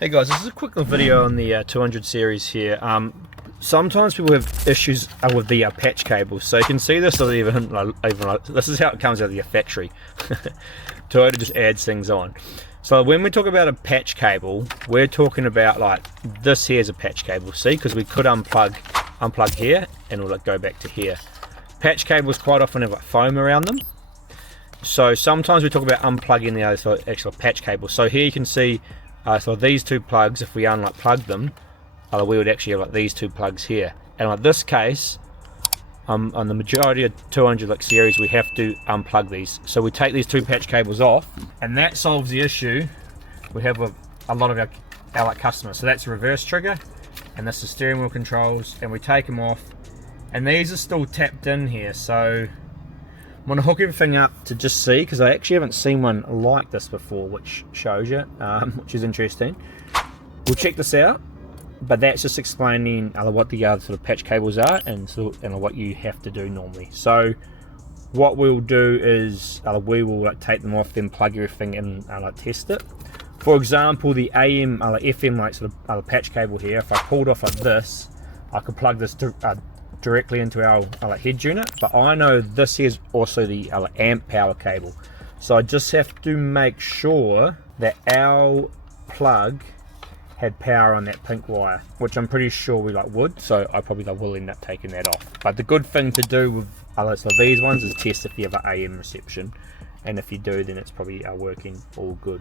Hey guys, this is a quick little video on the 200 series here. Sometimes people have issues with the patch cables, so you can see this even this is how it comes out of your factory. Toyota just adds things on. So when we talk about a patch cable, we're talking about like this here is a patch cable. See, because we could unplug here and it'll go back to here. Patch cables quite often have like foam around them. So sometimes we talk about unplugging the actual patch cable. So here you can see. So these two plugs, if we unplug them, we would actually have like these two plugs here. And like this case, on the majority of 200 series, we have to unplug these. So we take these two patch cables off, and that solves the issue we have with a lot of our customers. So that's a reverse trigger, and this is steering wheel controls, and we take them off, and these are still tapped in here. So I'm going to hook everything up to just see, because I actually haven't seen one like this before, which shows you, which is interesting. We'll check this out, but that's just explaining what the other sort of patch cables are and what you have to do normally. So what we'll do is we will take them off, then plug everything in and test it. For example, the AM, FM patch cable here, if I pulled off like this, I could plug this directly into our head unit, but I know this is also the amp power cable, so I just have to make sure that our plug had power on that pink wire, which I'm pretty sure we would, so I probably will end up taking that off. But the good thing to do with these ones is test if you have an AM reception, and if you do, then it's probably working all good.